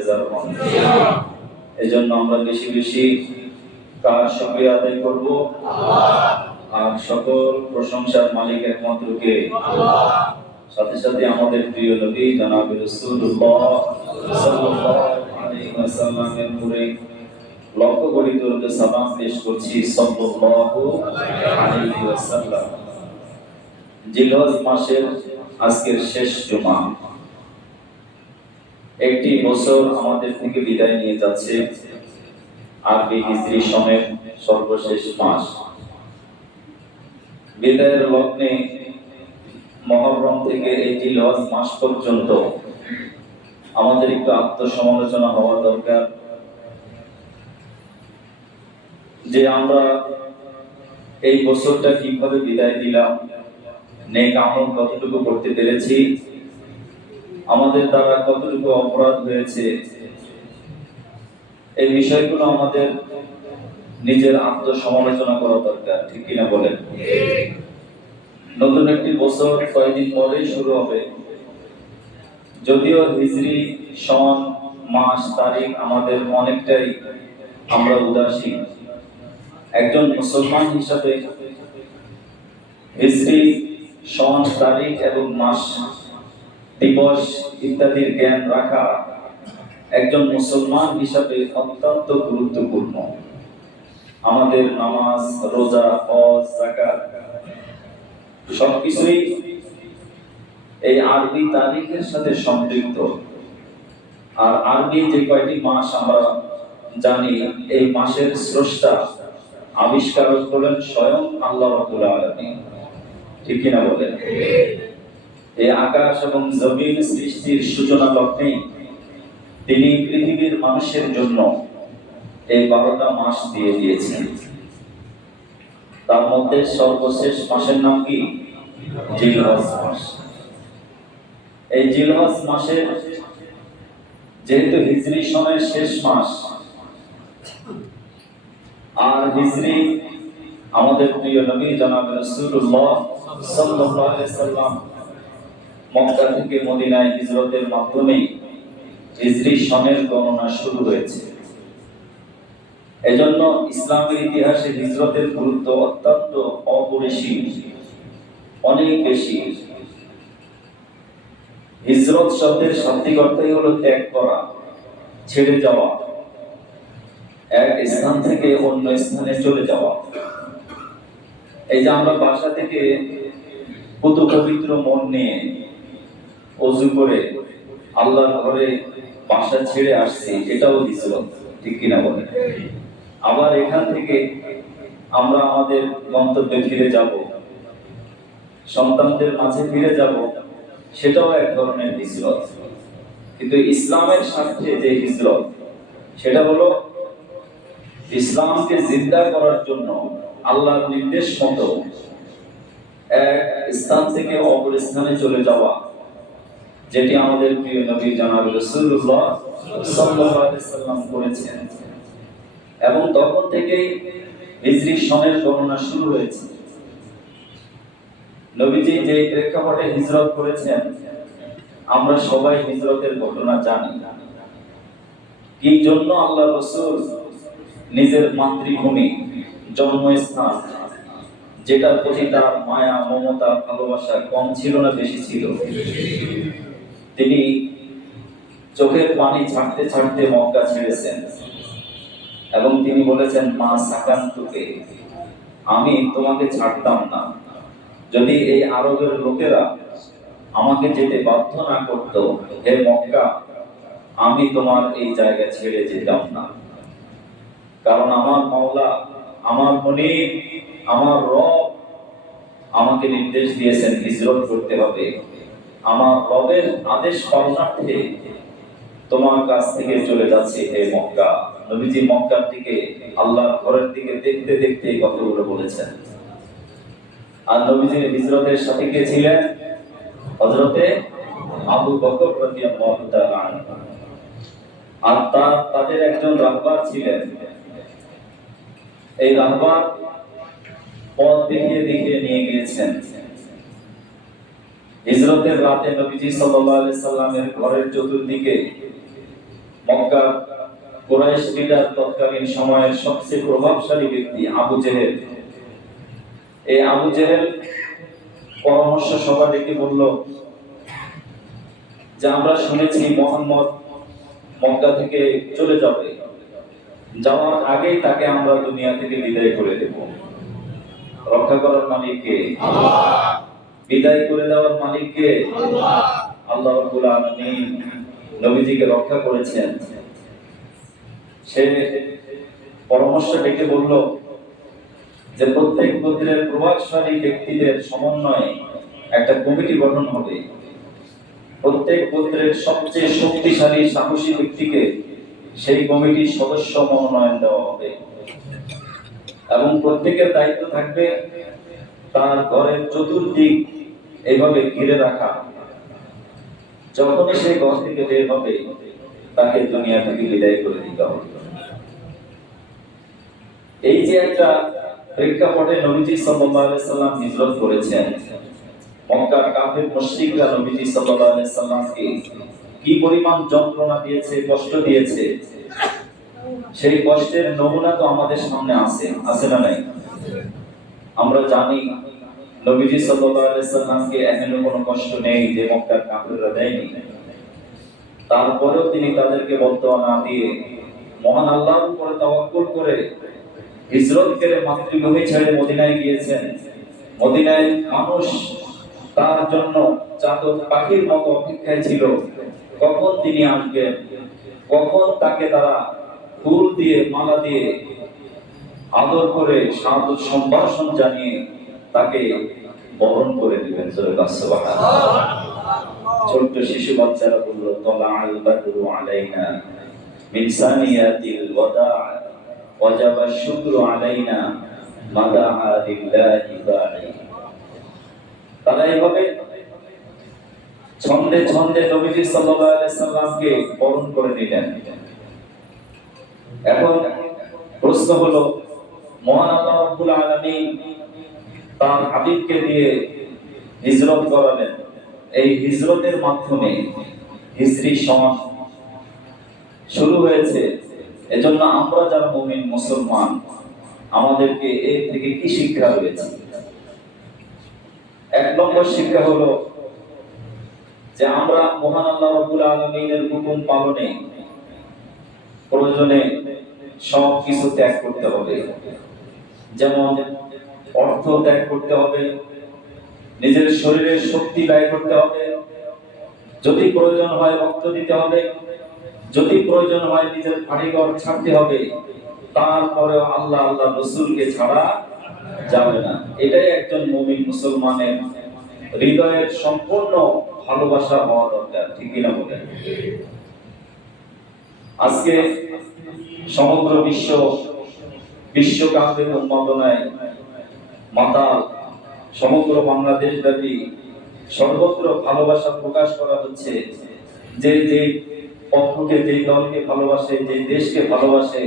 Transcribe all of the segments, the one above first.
পরহেজগার হন। এজন্য আমরা বেশি বেশি কার শুকরিয়া আদায় করব। আর সকল প্রশংসার মালিক একমাত্র কে? সাথে সাথে আমাদের প্রিয় নবী জনাব রাসূলুল্লাহ সাল্লাল্লাহু আলাইহি ওয়াসাল্লামের উপরে লক্ষ কোটি দরুদ সালাম পেশ করছি সাল্লাল্লাহু আলাইহি ওয়াসাল্লাম। জিলহজ মাসের আজকের শেষ জুমা। একটি বছর আমাদের থেকে বিদায় নিয়ে যাচ্ছে। আরবি হিজরি সনের সর্বশেষ মাস। বিদায়ের লগ্নে মুহররম থেকে এই জিলহজ মাস পর্যন্ত আমাদের একটু আত্মসমালোচনা হওয়া দরকার যে আমরা এই বছরটা কিভাবে বিদায় দিলাম, নেক আমল কতটুকু করতে পেরেছি, আমাদের দ্বারা কতটুকু অপরাধ হয়েছে, এই বিষয়গুলো আমাদের নিজের আত্মসমালোচনা করা দরকার। ঠিক কিনা বলেন? নতুন একটি বছর কয়েকদিন পরেই শুরু হবে। যদিও হিজরি সন মাস তারিখ আমাদের অনেকটাই আমরা উদাসীন। একজন মুসলমান হিসাবে হিজরি সন তারিখ এবং মাস দিবস ইত্যাদির জ্ঞান রাখা একজন মুসলমান হিসাবে অত্যন্ত গুরুত্বপূর্ণ। আমাদের নামাজ, রোজা, হজ, যাকাত সবকিছুই এই আরবি তারিখের সাথে সম্পৃক্ত। আর আরবি যে কয়টি মাস আমরা জানি, এই মাসের স্রষ্টা আবিষ্কারক হলেন স্বয়ং আল্লাহ রাব্বুল আলামিন। ঠিক কিনা বলেন? এই আকাশ এবং জমিন সৃষ্টির সূচনা লগ্নে তিনি পৃথিবীর মানুষের জন্য এই 12টা মাস দিয়ে দিয়েছেন। তার মধ্যে সর্বশেষ মাসের নাম কি? জিলহজ মাস। এই জিলহজ মাসের যেহেতু হিজরি সনের শেষ মাস, আর হিজরি আমাদের প্রিয় নবী জনাব রাসূলুল্লাহ সাল্লাল্লাহু আলাইহি ওয়াসাল্লাম মক্কা থেকে মদিনায় হিজরতের মাধ্যমে হিজরি সনের গণনা শুরু হয়েছে। এজন্য ইসলামের ইতিহাসে হিজরতের গুরুত্ব অত্যন্ত অপরিসীম, অনেক বেশি। হিজরত শব্দের শাব্দিক অর্থই হলো ত্যাগ করা, ছেড়ে যাওয়া, এক স্থান থেকে অন্য স্থানে চলে যাওয়া। এই যে আমরা বাসা থেকে পুতু পবিত্র মন নিয়ে ওযু করে আল্লাহর ঘরে বাসা ছেড়ে আসছি, এটাও হিজরত। ঠিক কিনা বলেন? আবার এখান থেকে আমরা আমাদের গন্তব্যে ফিরে যাব, সন্তানদের মাঝে ফিরে যাব, সেটাও এক ধরনের হিজরত। কিন্তু ইসলামের স্বার্থে যে হিজরত, সেটা হলো ইসলামকে জিন্দা করার জন্য আল্লাহর নির্দেশ মতো এক স্থান থেকে অপর স্থানে চলে যাওয়া, যেটি আমাদের প্রিয় নবী জনাব রাসূলুল্লাহ সাল্লাল্লাহু আলাইহি ওয়াসাল্লাম করেছেন। এবং তখন থেকেই হিজরি সনের গণনা শুরু হয়েছে। নবীজি যে প্রেক্ষাপটে হিজরত করেছেন, আমরা সবাই হিজরতের ঘটনা জানি। কি জন্য আল্লাহ রাসূল নিজের মাতৃভূমি, জন্মস্থান, যেটার প্রতি তার মায়া, মমতা, ভালোবাসা কম ছিল না, বেশি ছিল, তিনি চোখের পানি ছাড়তে ছাড়তে মক্কা ছেড়েছেন। এবং তিনি বলেছেন, মা সাকান্তুকে, আমি তোমাকে ছাড়তাম না যদি এই আরবের লোকেরা আমাকে যেতে বাধ্য না করত। হে মক্কা, আমি তোমার এই জায়গা ছেড়ে যেতাম না। কারণ আমার মাওলা, আমার মুনিব, আমার রব আমাকে নির্দেশ দিয়েছেন হিজরত করতে হবে। আমার রবের আদেশ পালনার্থে তোমার কাছ থেকে চলে যাচ্ছে হে মক্কা। নবীজি মক্কার দিকে, আল্লাহর ঘরের দিকে দেখতে দেখতে এই কথাগুলো বলেছেন। আর নবীজির হিজরতের সাথে কে ছিলেন? হযরতে আবু বকর রাদিয়াল্লাহু তাআলা আনহু। আর তাদের একজন রাহবার ছিলেন। এই রাহবার পথ দেখিয়ে দেখিয়ে নিয়ে গিয়েছেন। হিজরতের রাতে নবীজি সাল্লাল্লাহু আলাইহি সাল্লামের ঘরের চতুর্দিকে কুরাইশ লিডার তৎকালীন সময়ের সবচেয়ে প্রভাবশালী ব্যক্তি আবু জেহেল। এই আবু জেহেল পরামর্শ সভা ডেকে বলল যে আমরা শুনেছি মুহাম্মদ মক্কা থেকে চলে যাবে, যাওয়ার আগেই তাকে আমরা দুনিয়া থেকে বিদায় করে দেব। রক্ষা করার মালিক কে? আল্লাহ। বিদায় করে দেওয়ার মালিক কে? আল্লাহ। আল্লাহ রাব্বুল আলামিন নবীজিকে রক্ষা করেছেন। সে পরামর্শ ডেকে বলল যে প্রত্যেক গোত্রের প্রভাবশালী ব্যক্তিদের সমন্বয়ে একটা কমিটি গঠন হবে। প্রত্যেক গোত্রের সবচেয়ে শক্তিশালী সাহসী ব্যক্তিকে সেই কমিটির সদস্য মনোনয়ন দেওয়া হবে এবং প্রত্যেকের দায়িত্ব থাকবে তার ঘরের চতুর্দিক এইভাবে ঘিরে রাখা। যখনই সেই ঘর থেকে বের হবে তাকে দুনিয়া থেকে বিদায় করে দিতে হবে। এই যে একটা প্রেক্ষাপটে নবীজি সাল্লাল্লাহু আলাইহি সাল্লাম হিজরত করেছেন, মক্কার কাফের মুশরিকরা নবীজি সাল্লাল্লাহু আলাইহি সাল্লামকে কি পরিমাণ যন্ত্রণা দিয়েছে, কষ্ট দিয়েছে, সেই কষ্টের নমুনা তো আমাদের সামনে আছে না নাই? আমরা জানি নবীজি সাল্লাল্লাহু আলাইহি সাল্লামকে এমন কোনো কষ্ট নেই যে মক্কার কাফেররা দেয়নি। তারপরেও তিনি তাদেরকে বদদোয়া না দিয়ে মহান আল্লাহর উপরে তাওয়াক্কুল করে হিজরত করে মাতৃভূমি ছেড়ে মদিনায় গিয়েছেন। মদিনায় মানুষ তার জন্য চাতক পাখির মতো অপেক্ষায় ছিল কখন তিনি আসবেন, কখন তাকে তারা ফুল দিয়ে মালা দিয়ে আদর করে সাদর সম্ভাষণ জানিয়ে তাকে বরণ করে দিবেন। ছোট্ট শিশু বাচ্চারা বলল তালাআল বাদরু আলাইনা মিন সানিয়াতিল ওয়াদা ওয়াজাবা শুকরু আলাইনা মাদাআ লিল্লাহি বা'i। তারা এইভাবে ছন্দে ছন্দে নবীজি সাল্লাল্লাহু আলাইহি সাল্লামকে বরণ করে নিলেন। এখন প্রশ্ন হলো, মহান আল্লাহ রাব্বুল আলামিন তার হাবিবকে দিয়ে হিজরত করালেন। এই হিজরতের মাধ্যমে হিজরি সন শুরু হয়েছে। এজন্য আমরা যারা মুমিন মুসলমান, আমাদেরকে এর থেকে কি শিক্ষা হয়েছে? এক নম্বর শিক্ষা হলো যে আমরা মহান আল্লাহ রাব্বুল আলামিনের হুকুম পালনে প্রয়োজনে সব কিছু ত্যাগ করতে হবে। যেমন অর্থ ত্যাগ করতে হবে, নিজের শরীরের শক্তি ব্যয় করতে হবে, যদি প্রয়োজন হয় রক্ত দিতে হবে, যদি প্রয়োজন হয় নিজের বাড়িঘর ছাড়তে হবে, তারপরে আল্লাহ আল্লাহ রাসূলকে ছাড়া যাবে না। এটাই একজন মুমিন মুসলমানের হৃদয়ের সম্পূর্ণ ভালোবাসা হওয়া দরকার, ঠিক কিনা বলেন? আজকে সমগ্র বিশ্বকাপের উন্মাদনায় মাতাল, সমগ্র বাংলাদেশ ব্যাপী সর্বত্র ভালোবাসা প্রকাশ করা হচ্ছে। যে যে পক্ষকে, যে দলকে ভালোবাসে, যে দেশকে ভালোবাসে,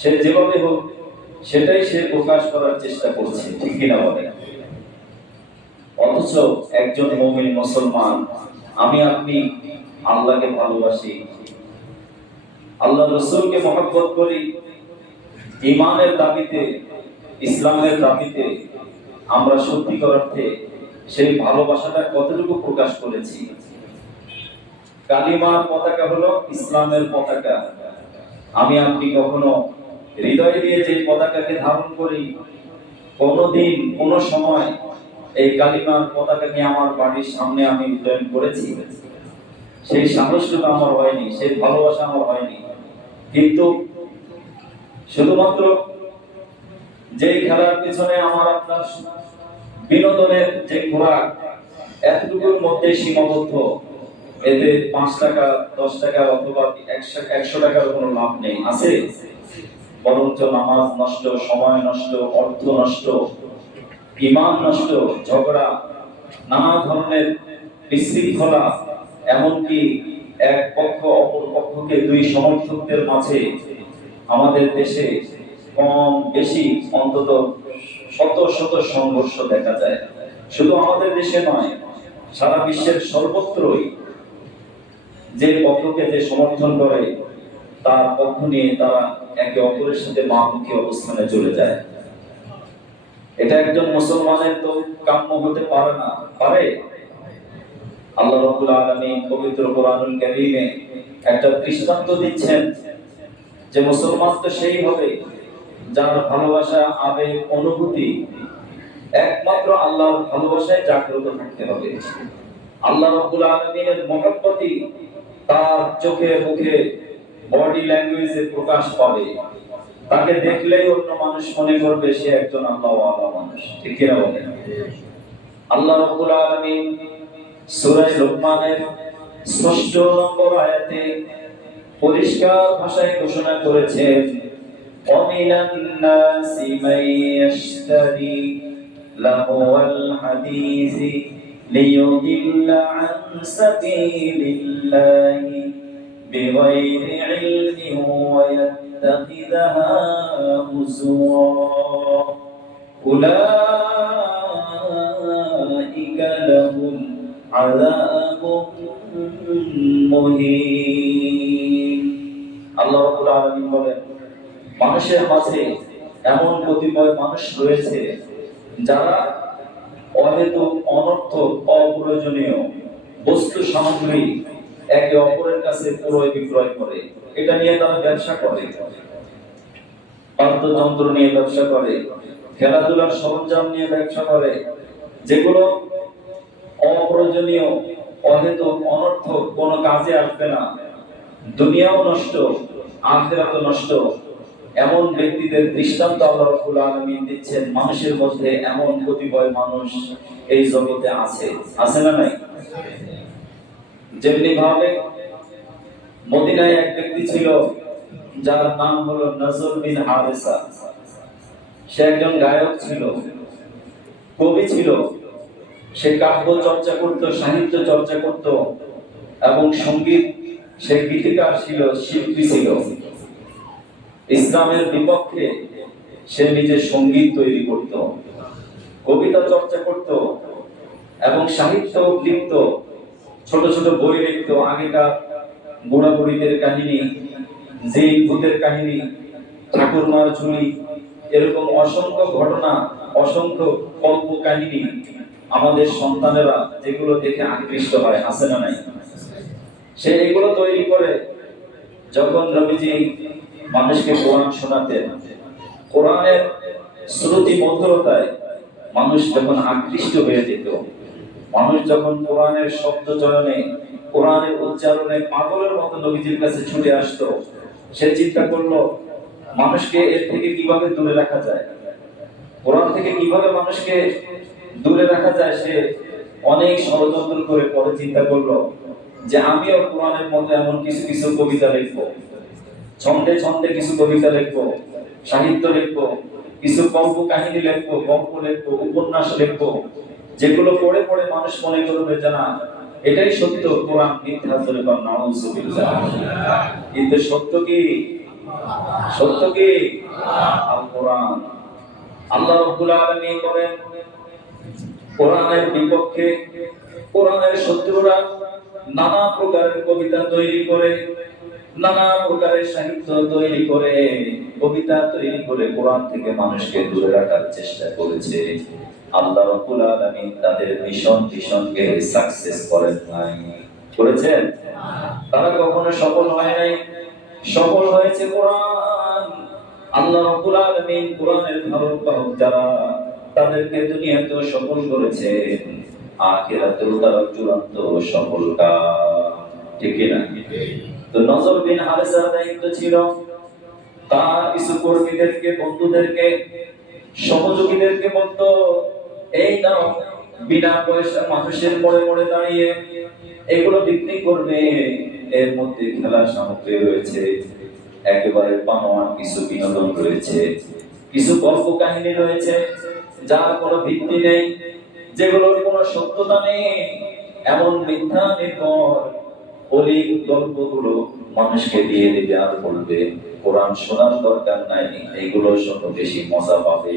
সে যেভাবে হোক সেটাই সে প্রকাশ করার চেষ্টা করছে, ঠিক কিনা বলেন? অথচ একজন মুমিন মুসলমান, আমি আপনি আল্লাহকে ভালোবাসি, আল্লাহ রাসূলকে মহব্বত করি, ঈমানের দাবিতে, ইসলামের দাবিতে আমরা সত্যিকার অর্থে সেই ভালোবাসাটা কতটুকু প্রকাশ করেছি? কালিমার পতাকা হলো ইসলামের পতাকা। আমি আপনি কখনো হৃদয় দিয়ে যে পতাকাকে ধারণ করি, কোনোদিন কোনো সময় এই কালিমার পতাকাকে আমার বাড়ির সামনে আমি উত্তোলন করেছি? সেই সাহসটুকু আমার হয়নি, সেই ভালোবাসা আমার হয়নি। কিন্তু শুধুমাত্র যেই খেলার পিছনে আমার আপনার বিনোদনের যে খোরাক, এতটুকুর মধ্যে সীমাবদ্ধ, এতে 5 টাকা 10 টাকা অথবা 100 টাকার কোনো লাভ নেই, আছে? বরঞ্চ নামাজ নষ্ট, সময় নষ্ট, অর্থ নষ্ট, ঈমান নষ্ট, ঝগড়া, নানা ধরনের বিশৃঙ্খলা, এমনকি এক পক্ষ অপর পক্ষকে দুই সমর্থকদের মাঝে আমাদের দেশে কম বেশি অন্তত শত শত সংঘর্ষ দেখা যায়। শুধু আমাদের দেশে নয়, সারা বিশ্বের সর্বত্রই যে পক্ষকে যে সমর্থন করে তার পক্ষ নিয়ে তারা একে অপরের সাথে মুখোমুখি অবস্থানে চলে যায়। এটা একজন মুসলমানের তো কাম্য হতে পারে না, পারে? আল্লাহ রাব্বুল আলামিন পবিত্র কোরআনুল কারীমে একটা দৃষ্টান্ত দিচ্ছেন যে মুসলমান তো সেই হবে যার ভালোবাসা, আবেগ, অনুভূতি একমাত্র আল্লাহর ভালোবাসায় জাগ্রত থাকতে হবে। আল্লাহ রাব্বুল আলামিনের মহব্বতই তার চোখে, মুখে, বডি ল্যাঙ্গুয়েজে প্রকাশ পাবে। তাকে দেখলেই অন্য মানুষ মনে করবে সে একজন আল্লাহওয়ালা মানুষ। ঠিক কি না বলেন? আল্লাহ রাব্বুল আলামিন সূরা লুকমানের ৬ষ্ঠ নম্বর আয়াতে পরিষ্কার ভাষায় ঘোষণা করেছেন, ওয়ামিনান নাসি মান ইয়াশতারি লাহওয়াল হাদিসি লিয়ুদিল্লা আন সাবিলিল্লাহি বিগাইরি ইলমিন ওয়া ইয়াত্তাখিযাহা হুজুওয়া উলাইকা লাহুম আযাবুম মুহিন। আল্লাহ রাব্বুল আলামিন বলেন, মানুষের মাঝে এমন কতিপয় মানুষ রয়েছে যারা অহেতুক, অনর্থক, অপ্রয়োজনীয় বস্তু সামগ্রী একে অপরের কাছে ক্রয় বিক্রয় করে। এটা নিয়ে তারা ব্যবসা করে, বাদ্যযন্ত্র নিয়ে ব্যবসা করে, খেলাধুলার সরঞ্জাম নিয়ে ব্যবসা করে, যেগুলো অপ্রয়োজনীয়, অহেতুক, অনর্থক, কোনো কাজে আসবে না, দুনিয়াও নষ্ট, আখিরাতও নষ্ট। এমন ব্যক্তিদের দৃষ্টান্ত আল্লাহ রাব্বুল আলামিন দিচ্ছেন। মানুষের মধ্যে এমন কতিপয় মানুষ এই জগতে আছে, আছে না নাই? যেমনি ভাবে মদিনায় এক ব্যক্তি ছিল যার নাম হলো নজর বিন হারিসা। সে একজন গায়ক ছিল, কবি ছিল। সে কাব্য চর্চা করত, সাহিত্য চর্চা করত এবং সঙ্গীত, সে গীতিকার ছিল, শিল্পী ছিল। ইসলামের বিপক্ষে সে নিজে সঙ্গীত তৈরি করত, কবিতা চর্চা করত এবং সাহিত্য লিখত, ছোট ছোট বই লিখত। আগেকার বুড়া বুড়িদের কাহিনী, জিন ভূতের কাহিনী, ঠাকুরমার ঝুলি, এরকম অসংখ্য ঘটনা, অসংখ্য কল্প কাহিনী আমাদের সন্তানেরা যেগুলো দেখে আকৃষ্ট হয়, আছে না নাই? সে এগুলো তৈরি করে যখন নবীজি মানুষকে কোরআন শোনাতেন, কোরআনের শ্রুতি মধুরতায় মানুষ যখন আকৃষ্ট হয়ে যেত, মানুষ যখন কোরআনের শব্দ চয়নে, কোরআনের উচ্চারণে পাগলের মতো নবীজির কাছে ছুটে আসতো, সে চিন্তা করলো মানুষকে এর থেকে কিভাবে দূরে রাখা যায়, কোরআন থেকে কিভাবে মানুষকে দূরে রাখা যায়। সে অনেক ষড়যন্ত্র করে পরে চিন্তা করলো যে আমিও কোরআনের মধ্যে এমন কিছু কিছু কবিতা লিখবো, ছন্দে ছন্দে কিছু কবিতা লিখবো, সাহিত্য লিখবো, কিছু কল্প কাহিনী লিখবো, গল্প লিখবো, উপন্যাস লিখবো, যেগুলো পড়ে পড়ে মানুষ মনে করবে যে না, এটাই সত্য, কোরআন মিথ্যা। ধরে বা নাউযুবিল্লাহ। কিন্তু সত্য কি? সত্য কি? আল কোরআন। আল্লাহ রাব্বুল আলামিন বলেন, কোরআনের বিপক্ষে, কোরআনের শত্রুরা নানা প্রকারের কবিতা তৈরি করে, নানা প্রকারের সাহিত্য তৈরি করে, কবিতা তৈরি করে কোরআন থেকে মানুষকে দূরে রাখার চেষ্টা করেছে। আল্লাহ রাব্বুল আলামিন তাদের মিশনকে সাকসেস করেন নাই। করেছেন? তারা কখনো সফল হয় নাই। সফল হয়েছে কোরআন। আল্লাহ রাব্বুল আলামিন কোরআনের ধারক বাহক যারা, তাদেরকে দুনিয়াতেও সফল করেছে, আখিরাতেও তারা চূড়ান্ত সফলতা। ঠিক কি না? তো নজর বিন হারিসার দায়িত্ব ছিল তার কিছু কর্মীদেরকে, বন্ধুদেরকে, সহযোগীদেরকে বলতো, এই নাও, বিনা পয়সা মানুষের মোড়ে মোড়ে দাঁড়িয়ে এগুলো বিক্রি করবে, এর মধ্যে খেলার সামগ্রী রয়েছে, একেবারে পানোয়ার কিছু বিনোদন রয়েছে, কিছু গল্প কাহিনী রয়েছে যার কোনো ভিত্তি নেই, যেগুলোর কোনো সত্যতা নেই। এমন মিথ্যা নির্ভর অলিক গল্পগুলো মানুষকে দিয়ে দিবে আর বলবে কোরআন শোনার দরকার নাই, এইগুলো শুনে বেশি মজা পাবে।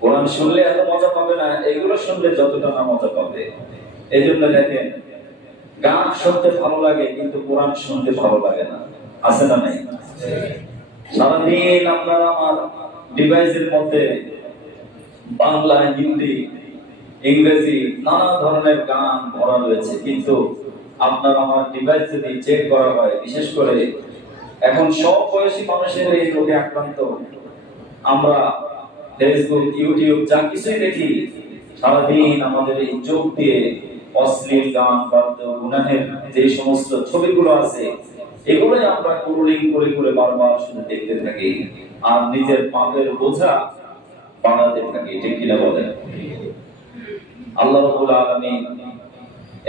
কোরআন শুনলে এত মজা পাবে না, এগুলো শুনলে যতটা না মজা পাবে। এই জন্য দেখেন গান শুনতে ভালো লাগে কিন্তু কোরআন শুনতে ভালো লাগে না, আছে না নাই? সারাদিন আপনারা আমার ডিভাইসের মধ্যে বাংলা, হিন্দি, ইংরেজি নানা ধরনের গান ভরা রয়েছে, কিন্তু আপনার আমার ডিভাইস যদি চেক করা হয়, বিশেষ করে এখন সব বয়সী মানুষের এই রোগে আক্রান্ত। আমরা ফেসবুক, ইউটিউব যা কিছুই দেখি, সারাদিন আমাদের এই চোখ দিয়ে অশ্লীল গান, বাদ্য, গুনাহের যে সমস্ত ছবিগুলো আছে, এগুলোই আমরা স্ক্রলিং করে করে বারবার শুধু দেখতে থাকি, আর নিজের পাপের বোঝা বাড়াতে থাকি, ঠিক কিনা বলেন? আল্লাহ রাব্বুল আলামিন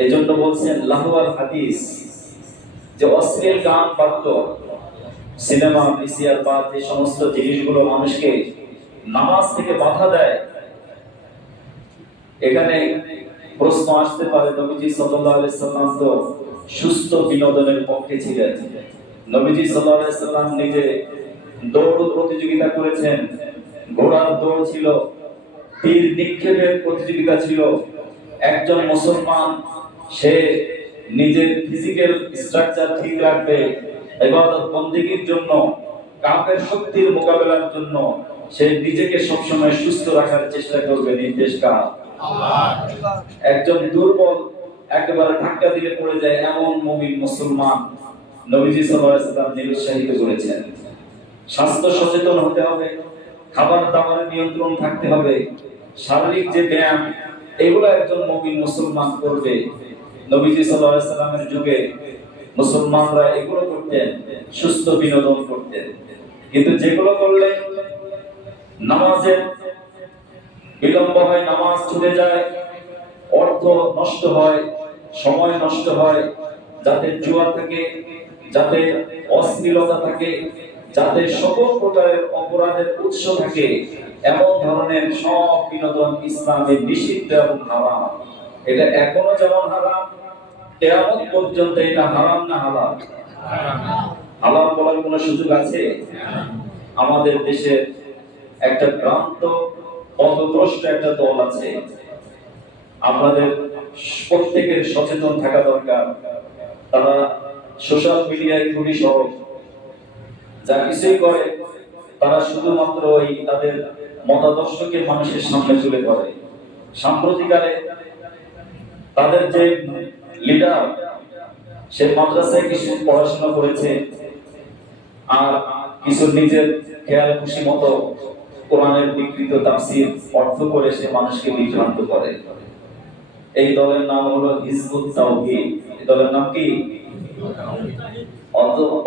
এজন্য বলছেন লাহওয়াল হাদিস, যে অশ্লীল গান, বাদ্য, সিনেমা, ভিসিআর বা যে সমস্ত জিনিসগুলো মানুষকে নামাজ থেকে বাধা দেয়। এখানে প্রশ্ন আসতে পারে, নবীজি সাল্লাল্লাহু আলাইহি সাল্লাম তো সুস্থ বিনোদনের পক্ষে ছিলেন। নবীজি সাল্লাল্লাহু আলাইহি সাল্লাম নিজে দৌড় প্রতিযোগিতা করেছেন, ঘোড়ার দৌড় ছিল, তীর নিক্ষেপের প্রতিযোগিতা ছিল। একজন মুসলমান সে নিজের ফিজিক্যাল স্ট্রাকচার ঠিক রাখবে, ইবাদত বন্দেগীর জন্য, কাফের শক্তির মোকাবেলার জন্য সে নিজেকে সবসময় সুস্থ রাখার চেষ্টা করবে। নির্দেশ কার? আল্লাহ। একজন দুর্বল একেবারে ধাক্কা দিলে পড়ে যায় এমন মুমিন মুসলমান নবীজি সাল্লাল্লাহু আলাইহি ওয়াসাল্লাম নিরুৎসাহিত করেছেন। স্বাস্থ্য সচেতন হতে হবে, খাবার দাবারের নিয়ন্ত্রণ থাকতে হবে, শারীরিক যে ব্যায়াম, এগুলো একজন মুমিন মুসলমান করবে। নবীজি সাল্লাল্লাহু আলাইহি ওয়াসাল্লামের যুগে মুসলমানরা এগুলো করতেন, সুস্থ বিনোদন করতেন। কিন্তু যেগুলো করলে নামাজের বিলম্ব হয়, নামাজ ছুটে যায়, অর্থ নষ্ট হয়, সময় নষ্ট হয়, যাতে জুয়া থাকে, যাতে অশ্লীলতা থাকে, যাতে সকল প্রকারের অপরাধের উৎস থাকে, এমন ধরনের সব বিনোদন ইসলামে নিষিদ্ধ এবং হারাম। এটা এখনো যেমন হারাম, কিয়ামত পর্যন্ত এটা হারাম না হালাল? হালাল বলার কোনো সুযোগ আছে? আমাদের দেশের একটা ভ্রান্ত পথভ্রষ্ট একটা দল আছে, আপনাদের প্রত্যেকের সচেতন থাকা দরকার। তারা সোশ্যাল মিডিয়ায় খুবই সহজ, যা কিছুই করে তারা শুধুমাত্র ওই তাদের মতাদর্শকে মানুষের সামনে তুলে ধরে। সাম্প্রতিককালে তাদের যে লিডার, সে মাদ্রাসায় কিছু পড়াশোনা করেছে, আর কিছু নিজের খেয়াল খুশি মতো কোরআনের বিকৃত তাফসীর অর্থ করে সে মানুষকে বিভ্রান্ত করে। এই দলের নাম হলো হিজবুত তাওহীদ। এই দলের নাম কি?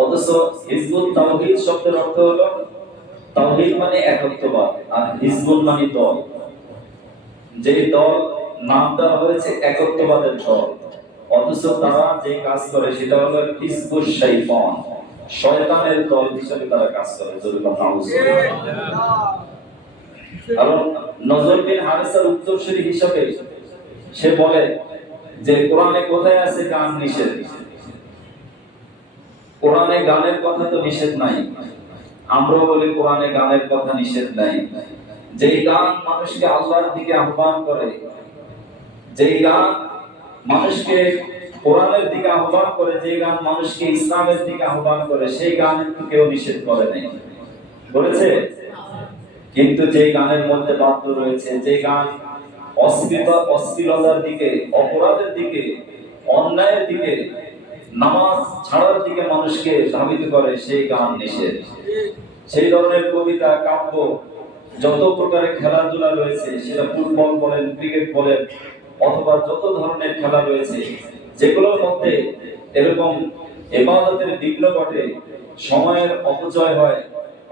অথচ হিজবুত তাওহীদ শব্দের অর্থ হলো, তাওহীদ মানে একত্ববাদ, আর হিজবুত মানে দল। যে দল নাম দেওয়া হয়েছে একত্ববাদের দল, অথচ তারা যে কাজ করে সেটা হলো হিজবুশ শাইতান, শয়তানের দল হিসেবে তারা কাজ করে। কারণ নজর বিন হারিসার উত্তরসূরি হিসেবে সে বলে যে কোরআনে কোথায় আছে গান নিষেধ? কোরআনে গানের কথা তো নিষেধ নাই। আমরা বলি কোরআনে গানের কথা নিষেধ নাই। যেই গান মানুষকে আল্লাহর দিকে আহ্বান করে, যেই গান মানুষকে কোরআনের দিকে আহ্বান করে, যেই গান মানুষকে ইসলামের দিকে আহ্বান করে, সেই গান কেউ নিষেধ করে নাই, বলেছে? কিন্তু যে গানের মধ্যে বাদ্য রয়েছে, যে গান অশ্লীলতার দিকে, অপরাধের দিকে, অন্যায়ের দিকে, নামাজ ছাড়ার দিকে মানুষকে ধাবিত করে, সেই গান নিষেধ। সেই ধরনের কবিতা, কাব্য, যত প্রকারের খেলাধুলা রয়েছে, সেটা ফুটবল বলেন, ক্রিকেট বলেন, অথবা যত ধরনের খেলা রয়েছে, যেগুলোর মধ্যে এরকম ইবাদতের বিঘ্ন ঘটে, সময়ের অপচয় হয়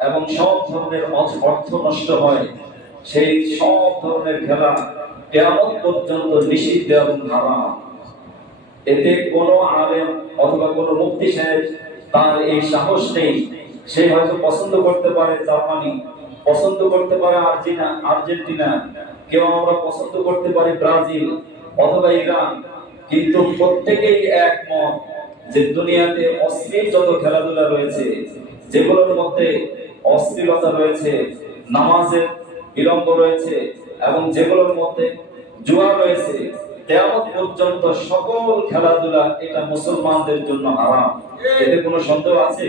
এবং সব ধরনের অর্থ নষ্ট হয়, সেই সব ধরনের খেলা কিয়ামত পর্যন্ত নিষিদ্ধ এবং হারাম। এতে কোনো আলেম অথবা কোনো মুফতি সাহেব তার এই সাহস নেই। সে হয়তো পছন্দ করতে পারে জার্মানি, পছন্দ করতে পারে আর্জেন্টিনা, কেউ আমরা পছন্দ করতে পারি ব্রাজিল অথবা ইরান, কিন্তু প্রত্যেকেই একমত যে দুনিয়াতে অশ্লীল যত খেলাধুলা রয়েছে, যেগুলোর মধ্যে অশ্লীলতা রয়েছে, নামাজের বিলম্ব রয়েছে, এবং যেগুলোর মধ্যে জুয়া রয়েছে, কিয়ামত পর্যন্ত সকল খেলাধুলা এটা মুসলমানদের জন্য হারাম, এতে কোনো সন্দেহ আছে?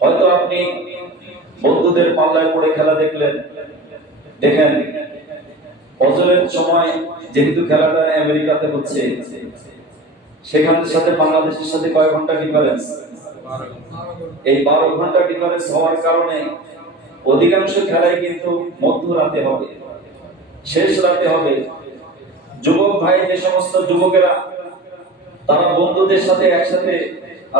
হয়তো আপনি বন্ধুদের পাল্লায় পড়ে খেলা দেখলেন, দেখেন ফজরের সময় যেহেতু খেলাটা আমেরিকাতে হচ্ছে, সেখানের সাথে বাংলাদেশের সাথে কয় ঘন্টা ডিফারেন্স? এই 12 ঘন্টা ডিফারেন্স হওয়ার কারণে অধিকাংশ খেলাই কিন্তু মধ্যরাতে হবে, শেষ রাতে হবে। যুবক ভাই, যে সমস্ত যুবকেরা তারা বন্ধুদের সাথে একসাথে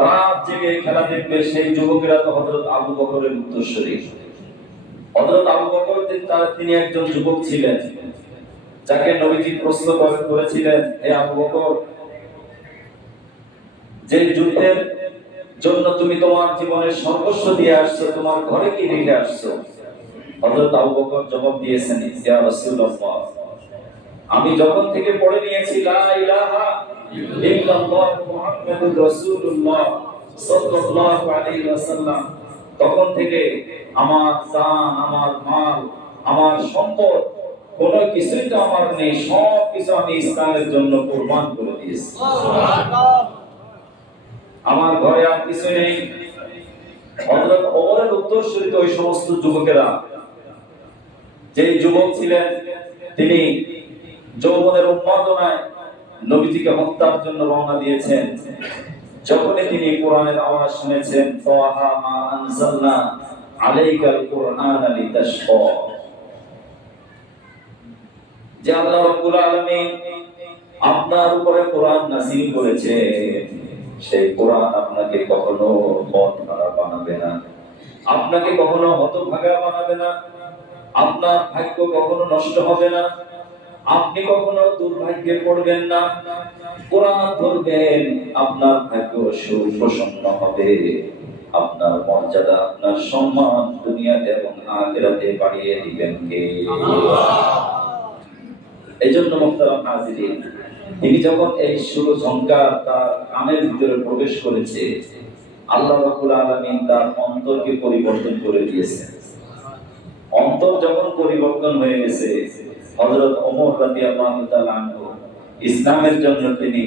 রাত জেগে খেলা দেখবে, সেই যুবকেরা তো হযরত আবু বকরের উত্তরসূরি। হযরত আবু বকর তিনি একজন যুবক ছিলেন, যাকে নবীজি প্রশ্ন করেছিলেন, হে আবু বকর, যে যুদ্ধের জন্য তুমি তোমার জীবনের সর্বস্ব দিয়ে আসছো, তোমার ঘরে কি রেখে আসছো? হযরত আবু বকর জবাব দিয়েছেন, ইয়া রাসূলুল্লাহ, আমি যখন থেকে পড়ে নিয়েছি লা ইলাহা ইল্লাল্লাহ মুহাম্মাদুর রাসূলুল্লাহ সাল্লাল্লাহু আলাইহি ওয়াসাল্লাম, তখন থেকে আমার জান, আমার মাল, আমার সম্পদ কোনো কিছুই তো আমার নেই, সব কিছু আমি ইসলামের জন্য কুরবান করে দিয়েছি। সুবহানাল্লাহ। আমার ঘরে আর কিছু নেই। হযরত ওমরের উত্তরসূরি ওই সমস্ত যুবকেরা, যে যুবক ছিলেন তিনি যৌবনের উন্মাদনায় নবীজিকে হত্যার জন্য রওনা দিয়েছেন। যখনই তিনি কোরআনের আওয়াজ শুনেছেন, তাহা মা আনজালনা আলাইকাল কুরআনা লিতাশকা, যে আল্লাহ রাব্বুল আলামিন আপনার উপরে কোরআন নাযিল করেছে, সেই কোরআন আপনাকে কখনো পথহারা বানাবে না, আপনাকে কখনো হতভাগা বানাবে না, আপনার ভাগ্য কখনো নষ্ট হবে না, আপনি কখনো দুর্ভাগ্যে পড়বেন না। কোরআন ধরবেন, আপনার ভাগ্য সুপ্রসন্ন হবে, আপনার মর্যাদা, আপনার সম্মান দুনিয়াতে এবং আখিরাতে বাড়িয়ে দিবেন কে? আল্লাহ। এইজন্য মুহতারাম হাজিরিন, তিনি যখন এই সুর ঝংকার তার কানের ভিতরে প্রবেশ করেছে, আল্লাহ রাব্বুল আলামিন তার অন্তরকে পরিবর্তন করে দিয়েছেন। অন্তর যখন পরিবর্তন হয়ে গেছে, হযরত ওমর রাদিয়াল্লাহু তাআলা আনহু ইসলামের জন্য তিনি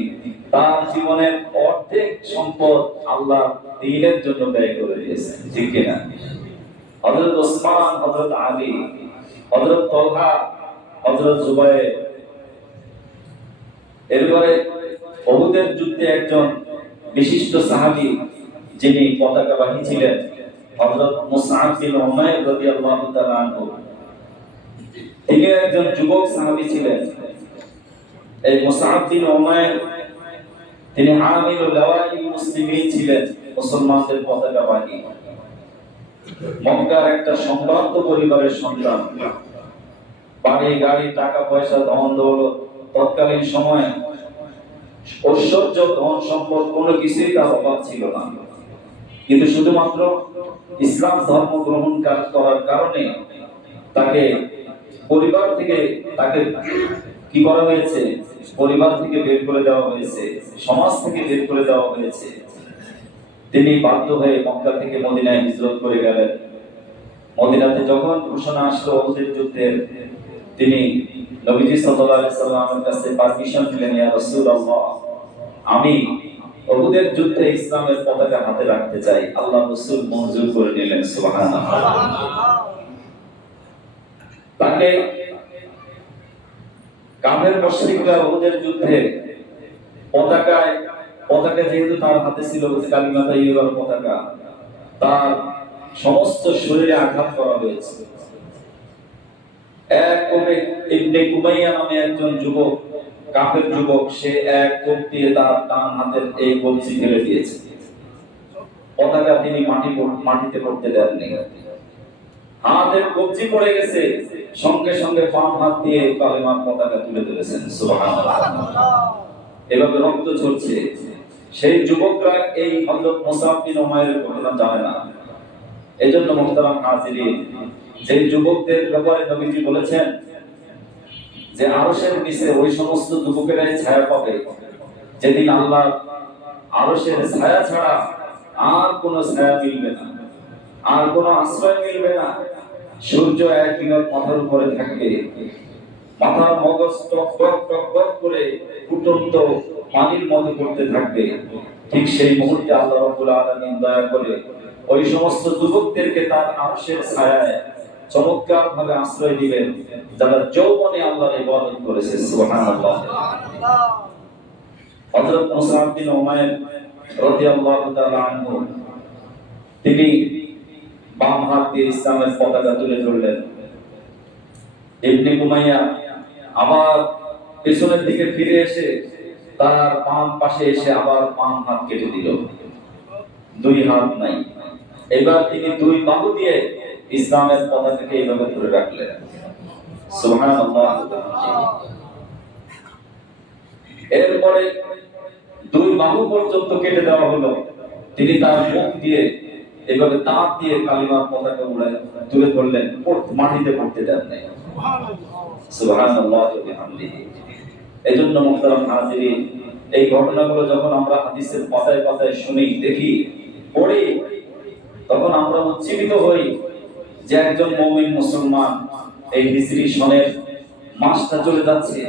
তার জীবনের অর্ধেক সম্পদ আল্লাহ দ্বীনের জন্য ব্যয় করে দিয়েছেন, ঠিক কি না? হযরত ওসমান, হযরত আলী, হযরত তালহা, হযরত জুবায়ের, এরপরে উহুদের যুদ্ধে একজন বিশিষ্ট সাহাবী যিনি পতাকাবাহী ছিলেন, হযরত মুসআব বিন উমাইর রাদিয়াল্লাহু তাআলা আনহু, তিনি একজন যুবক সাহাবী ছিলেন। এই মুসআব বিন উমাইর তিনি আমিরুল লাওয়াইল মুসলিমিন ছিলেন, মুসলমানদের পতাকাবাহী। মক্কার একটা সম্ভ্রান্ত পরিবারের সন্তান, বাড়ি গাড়ি, টাকা পয়সা, ধন দৌলত, তৎকালীন সময়ে ঐশ্বর্য, ধন সম্পদ কোনো কিছুই তার অভাব ছিল না। কিন্তু শুধুমাত্র ইসলাম ধর্ম গ্রহণ করার কারণে তাকে পরিবার থেকে কি করা হয়েছে? পরিবার থেকে বের করে দেওয়া হয়েছে, সমাজ থেকে বের করে দেওয়া হয়েছে। তিনি বাধ্য হয়ে মক্কা থেকে মদিনায় হিজরত করে গেলেন। মদিনাতে যখন ঘোষণা আসলো উহুদের যুদ্ধের, তিনি নবীজি সাল্লাল্লাহু আলাইহি সাল্লামের কাছে পারমিশন দিলেন, ইয়া রাসূলুল্লাহ, আমি উহুদের যুদ্ধে ইসলামের পতাকা হাতে রাখতে চাই। আল্লাহ রাসূল মঞ্জুর করে নিলেন। সুবহানাল্লাহ। তাকে কাফের মুশরিকরা উহুদের যুদ্ধে পতাকা যেহেতু তার হাতে ছিল কালিমা তাইয়্যিবার পতাকা, তার সমস্ত শরীরে আঘাত করা হয়েছে। এক কোপে ইবনে কুমাইয়া নামে একজন যুবক, কাফের যুবক, সে এক কোপ দিয়ে তার ডান হাতের এই কবজি ফেলে দিয়েছে। পতাকা তিনি মাটিতে পড়তে দেননি, হাতের কবজি পড়ে গেছে, সঙ্গে সঙ্গে বাম হাত দিয়ে কালেমার পতাকা তুলে ধরেছেন। সুবহানাল্লাহ। এভাবে রক্ত ঝরছে। সেই যুবকরা এই হযরত মুসআব বিন উমাইরের ঘটনা জানে না। এজন্য মুহতারাম হাজিরিন, যে যুবকদের ব্যাপারে নবীজি বলেছেন যে আরশের নিচে ওই সমস্ত যুবকেরাই ছায়া পাবে যেদিন আল্লাহ আরশের ছায়া ছাড়া আর কোনো ছায়া মিলবে না, আর কোনো আশ্রয় মিলবে না। সূর্য এক দিনের মাথার উপরে থাকবে, মাথার মগজ টক টক টক টক করে ফুটন্ত পানির মতো করতে থাকবে। ঠিক সেই মুহূর্তে আল্লাহ রাব্বুল আলামিন দয়া করে ওই সমস্ত যুবকদেরকে তার আরশের ছায়ায় চমৎকার ভাবে আশ্রয় দিবেন, যারা যৌবনে আল্লাহর ইবাদত করেছে। সুবহানাল্লাহ। হযরত মুসআব বিন উমাইর রাদিয়াল্লাহু তাআলা আনহু তিনি বাম হাত দিয়ে ইসলামের পতাকা তুলে ধরলেন। ইবনে উমাইয়া আবার পেছনের দিকে ফিরে এসে তার বাম পাশে এসে আবার বাম হাত কেটে দিল, দুই হাত নাই। এবার তিনি দুই বাহু দিয়ে ইসলামের পতাকাকে এইভাবে ধরে রাখলেন। সুবহানাল্লাহ। এরপরে দুই বাহু পর্যন্ত কেটে দেওয়া হলো। তিনি তার মুখ দিয়ে এভাবে দাঁত দিয়ে কালিমার পতাকা উড়ায় তুলে ধরলেন, মাটিতে পড়তে দেন নাই। সুবহানাল্লাহ ওয়া বিহামদিহি। এজন্য মুহতারাম হাজিরিন, এই ঘটনাগুলো যখন আমরা হাদিসের পাতায় পাতায় শুনি, দেখি, পড়ি, তখন আমরা উজ্জীবিত হই যে একজন মুমিন মুসলমান এই হিজরি সনের মাসটা চলে যাচ্ছে,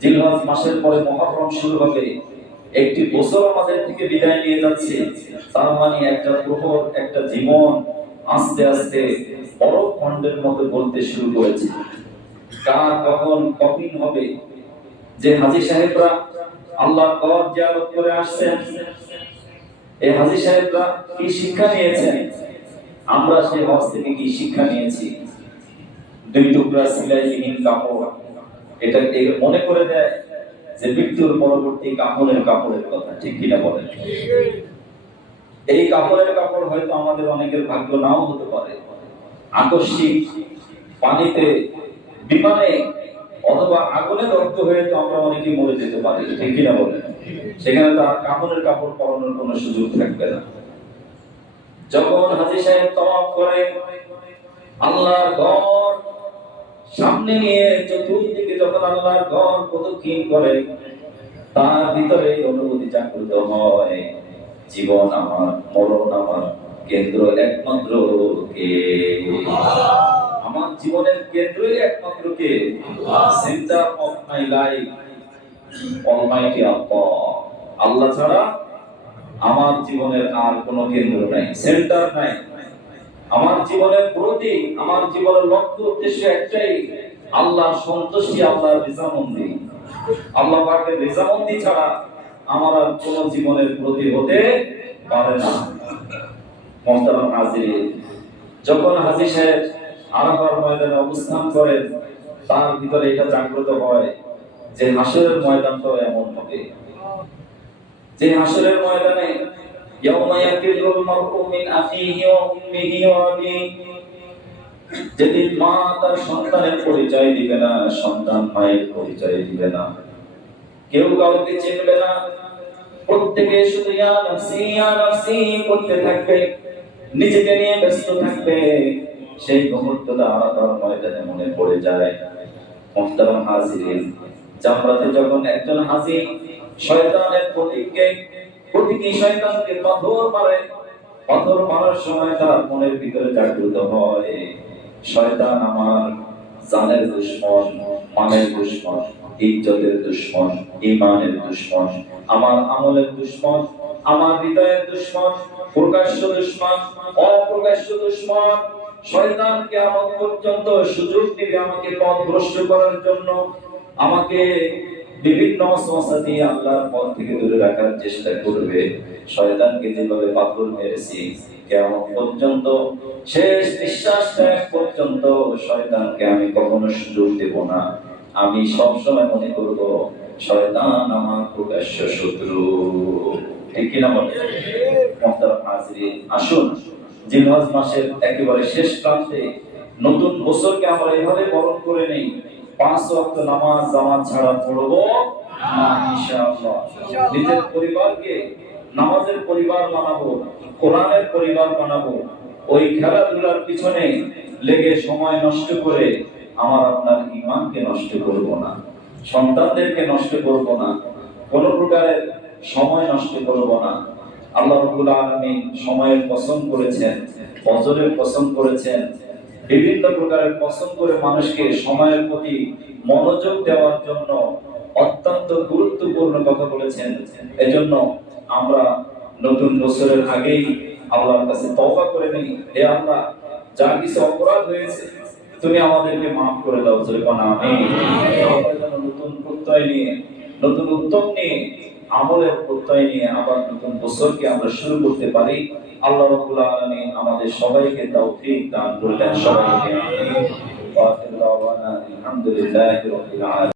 জিলহজ মাসের পরে মুহররম শুরু হবে, একটি বছর আমাদের থেকে বিদায় নিয়ে যাচ্ছে। তার মানে একটা প্রহর, একটা জীবন আস্তে আস্তে বড় খণ্ডের মতো বলতে শুরু করেছে। কার কখন কফিন হবে, যে হাজী সাহেবরা আল্লাহর কবর জিয়ারত করে আসছেন, এই হাজী সাহেবরা কি শিক্ষা নিয়েছেন, আমরা সেই হজ থেকে কি শিক্ষা নিয়েছি? দুই টুকরা সিলাইবিহীন কাপড়, এটা মনে করে দেয় যে মৃত্যুর পরবর্তী কাপড়ের কথা, ঠিক কিনা বলেন? এই কাপড়ের কাপড় হয়তো আমাদের অনেকের ভাগ্য নাও হতে পারে। আকস্মিক পানিতে, বিমানে অথবা আগুনে দগ্ধ হয়ে তো আমরা অনেকেই মরে যেতে পারি, ঠিক কিনা বলেন? সেখানে তো আর কাপড়ের কাপড় পরানোর কোনো সুযোগ থাকবে না। যখন হাজী সাহেব তাওয়াফ করে আল্লাহর ঘর সামনে নিয়ে চতুর্দিকে যখন আল্লাহর ঘর প্রদক্ষিণ করে, তার ভিতরে অনুভূতি জাগ্রত হয়, জীবন আমার, মরণ আমার, কেন্দ্র একমাত্র কে? আমার জীবনের কেন্দ্রই একমাত্র কে? Centre of my life almighty Allah. Allah ছাড়া আমার জীবনের আর কোনো কেন্দ্র নাই, সেন্টার নাই। আমার জীবনের প্রতি, আমার জীবনের লক্ষ্য উদ্দেশ্য একটাই, আল্লাহর সন্তুষ্টি, আল্লাহর রিজামন্দি। আল্লাহ পাকের রিজামন্দি ছাড়া আমার আর কোনো জীবনের প্রতি হতে পারে না। মুহতারাম হাজিরিন, যখন হাজী সাহেব আরাফার ময়দানে অবস্থান করেন, তার ভিতরে এটা জাগ্রত হয় যে হাসরের ময়দানটাও এমন হবে, যে হাসরের ময়দানে ইয়াউমা ইয়াফিরুল মারউ মিন আখিহি ওয়া উম্মিহি ওয়া আবিহি, যেদিন মা তার সন্তানের পরিচয় দিবে না, সন্তান মায়ের পরিচয় দিবে না, কেউ কাউকে চিনবে না, প্রত্যেকে শুধু ইয়া নাফসি করতে থাকবে, নিজেকে নিয়ে ব্যস্ত থাকবে। সেই মুহূর্তটা আরাফার ময়দানে মনে পড়ে যায়। মুহতারাম হাজিরিন, জামরাতে যখন একজন হাজী শয়তানের প্রতীকী শয়তানকে পাথর মারে, পাথর মারার সময় তার মনের ভিতরে জাগ্রত হয়, শয়তান আমার জানের দুশমন, মানের দুশমন, ইজ্জতের দুশমন, ঈমানের দুশমন, আমার আমলের দুশমন, আমার হৃদয়ের দুশমন, প্রকাশ্য দুশমন, অপ্রকাশ্য দুশমন। শয়তান কিয়ামত পর্যন্ত সুযোগ দিবে আমাকে পথভ্রষ্ট করার জন্য, আমাকে বিভিন্ন ওয়াসওয়াসা দিয়ে আল্লাহর পথ থেকে দূরে রাখার চেষ্টা করবে। শয়তানকে যেভাবে পাথর মেরেছি, কিয়ামত পর্যন্ত, শেষ নিঃশ্বাস ত্যাগ পর্যন্ত শয়তানকে আমি কখনো সুযোগ দেব না। আমি সব সময় মনে করব শয়তান আমার প্রকাশ্য শত্রু, ঠিক কিনা বলেন? মুহতারাম হাজিরিন, আসুন জিলহজ মাসের একেবারে শেষ প্রান্তে নতুন বছরকে আমরা এভাবে বরণ করে নেই। 5 ওয়াক্ত নামাজ জামাত ছাড়া পড়ব না ইনশাআল্লাহ। নিজের পরিবারকে নামাজের পরিবার বানাবো, কোরআনের পরিবার বানাবো। ওই খেলাধুলার পিছনে লেগে সময় নষ্ট করে আমার আপনার ঈমানকে নষ্ট করব না, সন্তানদেরকে নষ্ট করব না, কোন প্রকারের সময় নষ্ট করব না। আল্লাহ রাব্বুল আলামিন সময়ের কসম করেছেন, ফজরের কসম করেছেন, বিভিন্ন প্রকারের পছন্দ করে মানুষকে সময়ের প্রতি মনোযোগ দেওয়ার জন্য অত্যন্ত গুরুত্বপূর্ণ কথা বলেছেন। এজন্য আমরা নতুন বছরের আগেই আল্লাহর কাছে তওবা করে নিই, হে আল্লাহ, যা কিছু অপরাধ হয়েছে তুমি আমাদেরকে মাফ করে দাও। জোরে বলো আমিন। আমরা যেন নতুন প্রত্যয় নিয়ে, নতুন উদ্যম নিয়ে, আমলের প্রত্যয় নিয়ে আবার নতুন বছরকে আমরা শুরু করতে পারি। আল্লাহ রাব্বুল আলামিন আমাদের সবাইকে তৌফিক দান করলেন। সবাইকে আমিন। ওয়া আখিরু দাওয়ানা আলহামদুলিল্লাহি রাব্বিল আলামিন।